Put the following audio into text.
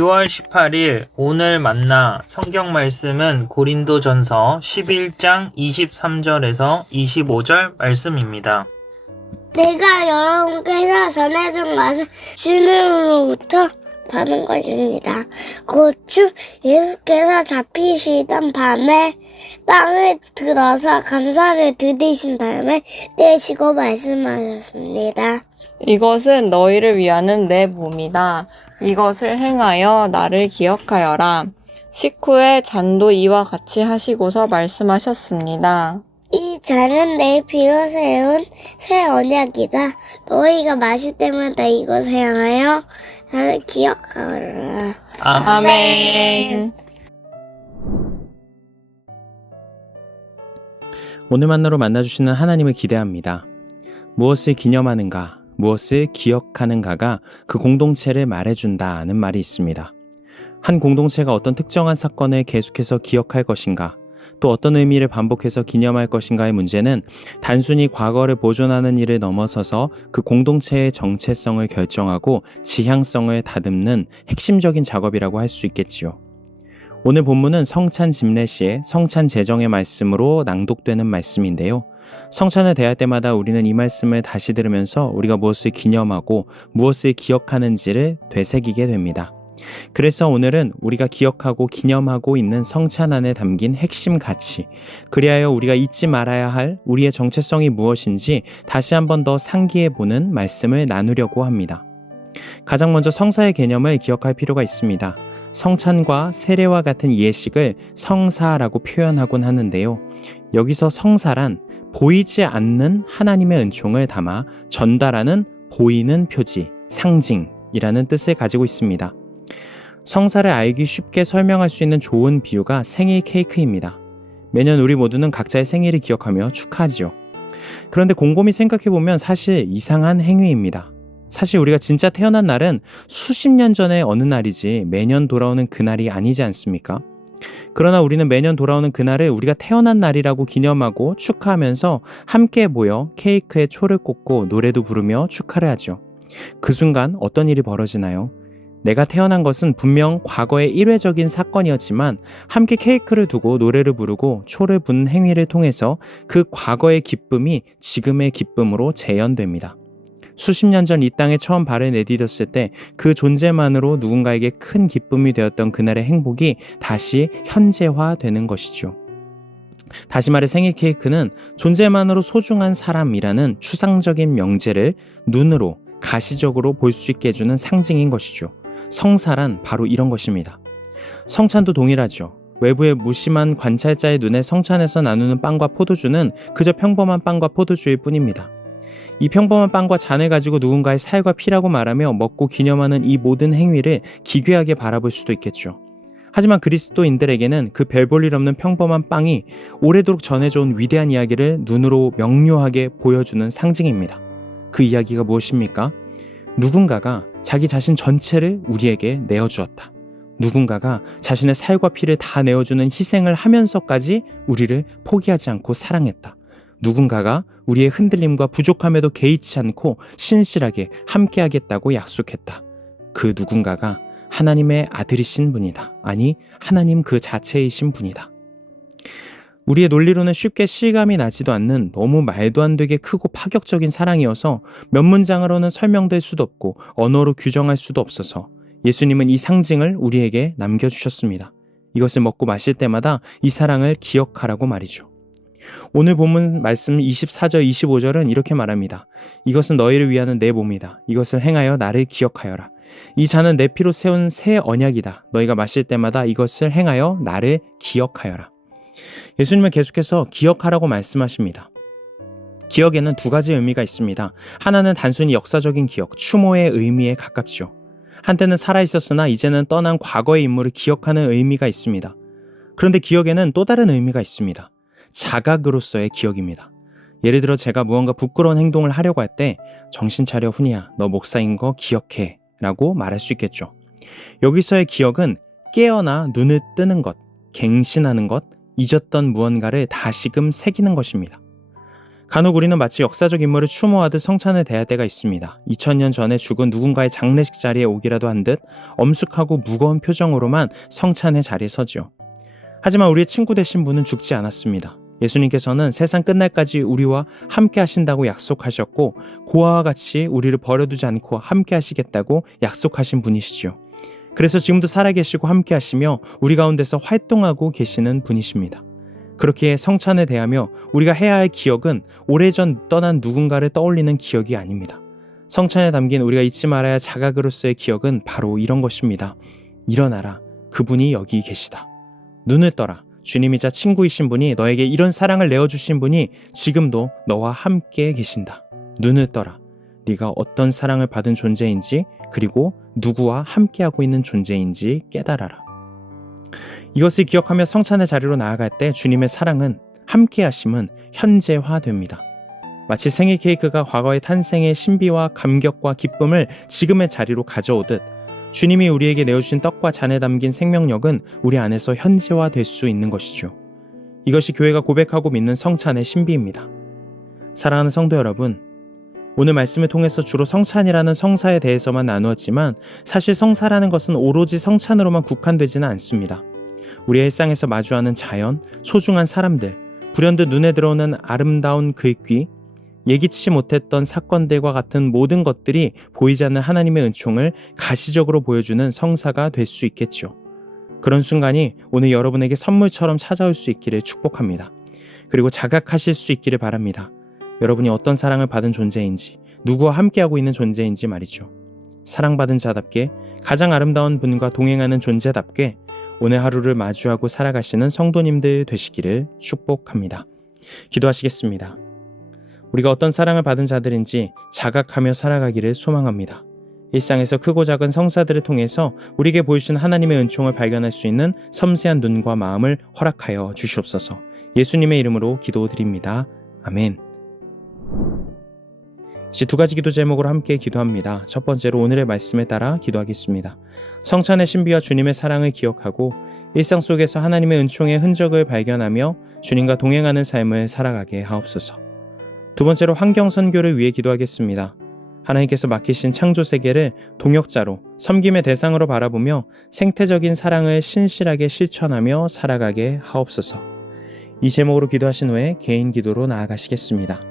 6월 18일 오늘 만나 성경 말씀은 고린도전서 11장 23절에서 25절 말씀입니다. 내가 여러분께서 전해준 것은 주님으로부터 받은 것입니다. 곧 주 예수께서 잡히시던 밤에 빵을 들어서 감사를 드리신 다음에 떼시고 말씀하셨습니다. 이것은 너희를 위하는 내 몸이다. 이것을 행하여 나를 기억하여라. 식후에 잔도 이와 같이 하시고서 말씀하셨습니다. 이 잔은 내 피로 세운 새 언약이다. 너희가 마실 때마다 이것을 향하여 나를 기억하라. 아멘. 오늘 만나로 만나주시는 하나님을 기대합니다. 무엇을 기념하는가, 무엇을 기억하는가가 그 공동체를 말해준다는 말이 있습니다. 한 공동체가 어떤 특정한 사건을 계속해서 기억할 것인가, 또 어떤 의미를 반복해서 기념할 것인가의 문제는 단순히 과거를 보존하는 일을 넘어서서 그 공동체의 정체성을 결정하고 지향성을 다듬는 핵심적인 작업이라고 할 수 있겠지요. 오늘 본문은 성찬 집례시의 성찬 제정의 말씀으로 낭독되는 말씀인데요. 성찬을 대할 때마다 우리는 이 말씀을 다시 들으면서 우리가 무엇을 기념하고 무엇을 기억하는지를 되새기게 됩니다. 그래서 오늘은 우리가 기억하고 기념하고 있는 성찬 안에 담긴 핵심 가치, 그리하여 우리가 잊지 말아야 할 우리의 정체성이 무엇인지 다시 한 번 더 상기해보는 말씀을 나누려고 합니다. 가장 먼저 성사의 개념을 기억할 필요가 있습니다. 성찬과 세례와 같은 예식을 성사라고 표현하곤 하는데요. 여기서 성사란 보이지 않는 하나님의 은총을 담아 전달하는 보이는 표지, 상징이라는 뜻을 가지고 있습니다. 성사를 알기 쉽게 설명할 수 있는 좋은 비유가 생일 케이크입니다. 매년 우리 모두는 각자의 생일을 기억하며 축하하지요. 그런데 곰곰이 생각해보면 사실 이상한 행위입니다. 사실 우리가 진짜 태어난 날은 수십 년 전의 어느 날이지 매년 돌아오는 그날이 아니지 않습니까? 그러나 우리는 매년 돌아오는 그날을 우리가 태어난 날이라고 기념하고 축하하면서 함께 모여 케이크에 초를 꽂고 노래도 부르며 축하를 하죠. 그 순간 어떤 일이 벌어지나요? 내가 태어난 것은 분명 과거의 일회적인 사건이었지만 함께 케이크를 두고 노래를 부르고 초를 부는 행위를 통해서 그 과거의 기쁨이 지금의 기쁨으로 재현됩니다. 수십 년 전 이 땅에 처음 발을 내디뎠을 때 그 존재만으로 누군가에게 큰 기쁨이 되었던 그날의 행복이 다시 현재화되는 것이죠. 다시 말해 생일 케이크는 존재만으로 소중한 사람이라는 추상적인 명제를 눈으로 가시적으로 볼 수 있게 해주는 상징인 것이죠. 성사란 바로 이런 것입니다. 성찬도 동일하죠. 외부의 무심한 관찰자의 눈에 성찬에서 나누는 빵과 포도주는 그저 평범한 빵과 포도주일 뿐입니다. 이 평범한 빵과 잔을 가지고 누군가의 살과 피라고 말하며 먹고 기념하는 이 모든 행위를 기괴하게 바라볼 수도 있겠죠. 하지만 그리스도인들에게는 그 별 볼 일 없는 평범한 빵이 오래도록 전해져온 위대한 이야기를 눈으로 명료하게 보여주는 상징입니다. 그 이야기가 무엇입니까? 누군가가 자기 자신 전체를 우리에게 내어주었다. 누군가가 자신의 살과 피를 다 내어주는 희생을 하면서까지 우리를 포기하지 않고 사랑했다. 누군가가 우리의 흔들림과 부족함에도 개의치 않고 신실하게 함께하겠다고 약속했다. 그 누군가가 하나님의 아들이신 분이다. 아니, 하나님 그 자체이신 분이다. 우리의 논리로는 쉽게 실감이 나지도 않는 너무 말도 안 되게 크고 파격적인 사랑이어서 몇 문장으로는 설명될 수도 없고 언어로 규정할 수도 없어서 예수님은 이 상징을 우리에게 남겨주셨습니다. 이것을 먹고 마실 때마다 이 사랑을 기억하라고 말이죠. 오늘 본문 말씀 24절 25절은 이렇게 말합니다. 이것은 너희를 위하는 내 몸이다. 이것을 행하여 나를 기억하여라. 이 잔은 내 피로 세운 새 언약이다. 너희가 마실 때마다 이것을 행하여 나를 기억하여라. 예수님은 계속해서 기억하라고 말씀하십니다. 기억에는 두 가지 의미가 있습니다. 하나는 단순히 역사적인 기억, 추모의 의미에 가깝죠. 한때는 살아있었으나 이제는 떠난 과거의 인물을 기억하는 의미가 있습니다. 그런데 기억에는 또 다른 의미가 있습니다. 자각으로서의 기억입니다. 예를 들어 제가 무언가 부끄러운 행동을 하려고 할 때 정신 차려 훈이야, 너 목사인 거 기억해 라고 말할 수 있겠죠. 여기서의 기억은 깨어나 눈을 뜨는 것, 갱신하는 것, 잊었던 무언가를 다시금 새기는 것입니다. 간혹 우리는 마치 역사적 인물을 추모하듯 성찬을 대할 때가 있습니다. 2000년 전에 죽은 누군가의 장례식 자리에 오기라도 한 듯 엄숙하고 무거운 표정으로만 성찬의 자리에 서죠. 하지만 우리의 친구 되신 분은 죽지 않았습니다. 예수님께서는 세상 끝날까지 우리와 함께 하신다고 약속하셨고 고아와 같이 우리를 버려두지 않고 함께 하시겠다고 약속하신 분이시죠. 그래서 지금도 살아계시고 함께 하시며 우리 가운데서 활동하고 계시는 분이십니다. 그렇게 성찬을 대하며 우리가 해야 할 기억은 오래전 떠난 누군가를 떠올리는 기억이 아닙니다. 성찬에 담긴 우리가 잊지 말아야 할 자각으로서의 기억은 바로 이런 것입니다. 일어나라, 그분이 여기 계시다. 눈을 떠라, 주님이자 친구이신 분이 너에게 이런 사랑을 내어주신 분이 지금도 너와 함께 계신다. 눈을 떠라, 네가 어떤 사랑을 받은 존재인지 그리고 누구와 함께하고 있는 존재인지 깨달아라. 이것을 기억하며 성찬의 자리로 나아갈 때 주님의 사랑은 함께하심은 현재화됩니다. 마치 생일 케이크가 과거의 탄생의 신비와 감격과 기쁨을 지금의 자리로 가져오듯 주님이 우리에게 내어주신 떡과 잔에 담긴 생명력은 우리 안에서 현재화될 수 있는 것이죠. 이것이 교회가 고백하고 믿는 성찬의 신비입니다. 사랑하는 성도 여러분, 오늘 말씀을 통해서 주로 성찬이라는 성사에 대해서만 나누었지만 사실 성사라는 것은 오로지 성찬으로만 국한되지는 않습니다. 우리의 일상에서 마주하는 자연, 소중한 사람들, 불현듯 눈에 들어오는 아름다운 글귀, 예기치 못했던 사건들과 같은 모든 것들이 보이지 않는 하나님의 은총을 가시적으로 보여주는 성사가 될 수 있겠죠. 그런 순간이 오늘 여러분에게 선물처럼 찾아올 수 있기를 축복합니다. 그리고 자각하실 수 있기를 바랍니다. 여러분이 어떤 사랑을 받은 존재인지, 누구와 함께하고 있는 존재인지 말이죠. 사랑받은 자답게, 가장 아름다운 분과 동행하는 존재답게 오늘 하루를 마주하고 살아가시는 성도님들 되시기를 축복합니다. 기도하시겠습니다. 우리가 어떤 사랑을 받은 자들인지 자각하며 살아가기를 소망합니다. 일상에서 크고 작은 성사들을 통해서 우리에게 보여주신 하나님의 은총을 발견할 수 있는 섬세한 눈과 마음을 허락하여 주시옵소서. 예수님의 이름으로 기도드립니다. 아멘. 이제 두 가지 기도 제목으로 함께 기도합니다. 첫 번째로 오늘의 말씀에 따라 기도하겠습니다. 성찬의 신비와 주님의 사랑을 기억하고 일상 속에서 하나님의 은총의 흔적을 발견하며 주님과 동행하는 삶을 살아가게 하옵소서. 두 번째로 환경 선교를 위해 기도하겠습니다. 하나님께서 맡기신 창조 세계를 동역자로 섬김의 대상으로 바라보며 생태적인 사랑을 신실하게 실천하며 살아가게 하옵소서. 이 제목으로 기도하신 후에 개인 기도로 나아가시겠습니다.